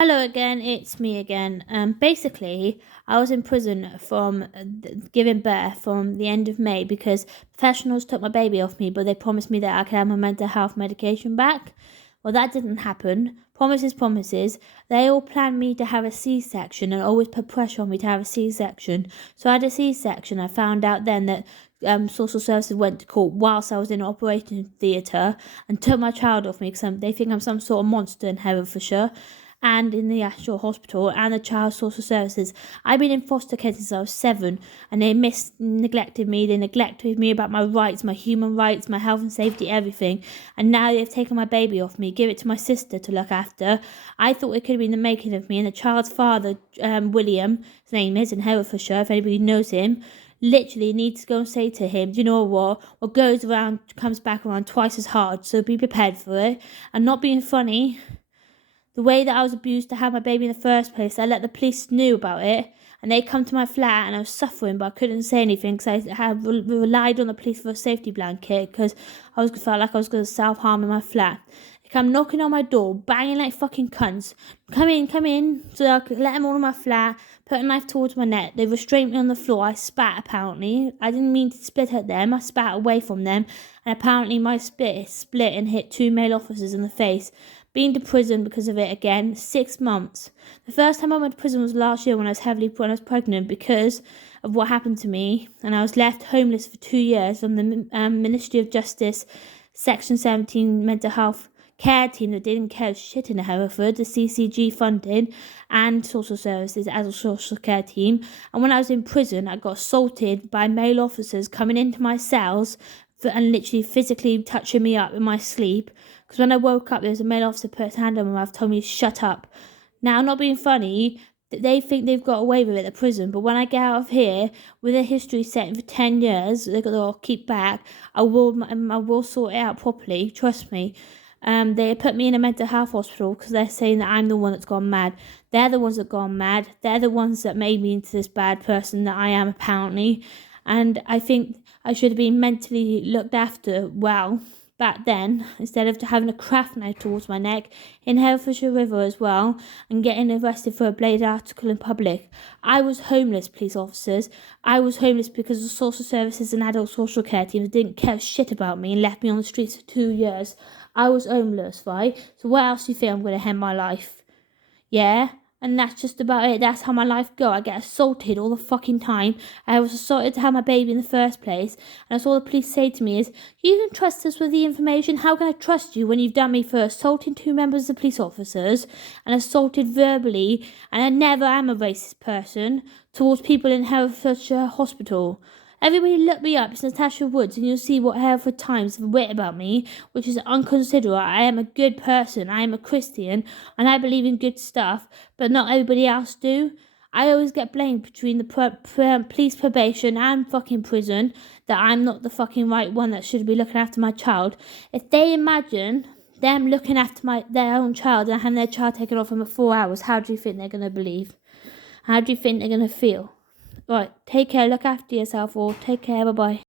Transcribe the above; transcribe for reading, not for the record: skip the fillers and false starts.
Hello again, it's me again. Basically, I was in prison from giving birth from the end of May because professionals took my baby off me, but they promised me that I could have my mental health medication back. Well, that didn't happen. Promises, promises. They all planned me to have a C-section and always put pressure on me to have a C-section. So I had a C-section. I found out then that social services went to court whilst I was in an operating theatre and took my child off me because they think I'm some sort of monster in Herefordshire and in the actual hospital and the child social services. I've been in foster care since I was 7 and they neglected me. They neglected me about my rights, my human rights, my health and safety, everything. And now they've taken my baby off me, give it to my sister to look after. I thought it could have been the making of me. And the child's father, William, his name is, in Herefordshire, if anybody knows him, literally needs to go and say to him, do you know what goes around comes back around twice as hard, so be prepared for it. And not being funny, the way that I was abused to have my baby in the first place, I let the police knew about it, and they come to my flat, and I was suffering, but I couldn't say anything because I had relied on the police for a safety blanket because felt like I was going to self-harm in my flat. They come knocking on my door, banging like fucking cunts. Come in, so I could let them all in my flat, put a knife towards my neck. They restrained me on the floor. I spat, apparently. I didn't mean to spit at them. I spat away from them, and apparently my spit split and hit 2 male officers in the face. Been to prison because of it again, 6 months. The first time I went to prison was last year when I was pregnant because of what happened to me, and I was left homeless for 2 years from the Ministry of Justice Section 17 mental health care team that didn't care shit in Hereford, the CCG funding and social services as a social care team. And when I was in prison, I got assaulted by male officers coming into my cells and literally physically touching me up in my sleep. Because when I woke up, there was a male officer put his hand on my mouth, told me to shut up. Now, not being funny, they think they've got away with it at the prison, but when I get out of here with a history set for 10 years, they'll keep back. I will sort it out properly. Trust me. They put me in a mental health hospital because they're saying that I'm the one that's gone mad. They're the ones that gone mad. They're the ones that made me into this bad person that I am apparently. And I think I should have been mentally looked after well back then, instead of having a craft knife towards my neck in Herefordshire River as well, and getting arrested for a bladed article in public. I was homeless, police officers. I was homeless because the social services and adult social care teams didn't care shit about me and left me on the streets for 2 years. I was homeless, right? So what else do you think I'm going to end my life? Yeah? And that's just about it. That's how my life go. I get assaulted all the fucking time. I was assaulted to have my baby in the first place. And that's all the police say to me is, you can trust us with the information. How can I trust you when you've done me for assaulting 2 members of the police officers and assaulted verbally? And I never am a racist person towards people in Herefordshire Hospital. Everybody look me up, it's Natasha Woods, and you'll see what Hereford Times have written about me, which is unconsiderate. I am a good person, I am a Christian, and I believe in good stuff, but not everybody else do. I always get blamed between the police probation and fucking prison that I'm not the fucking right one that should be looking after my child. If they imagine them looking after their own child and having their child taken off them for 4 hours, how do you think they're going to believe? How do you think they're going to feel? Right, take care, look after yourself all. Take care, bye-bye.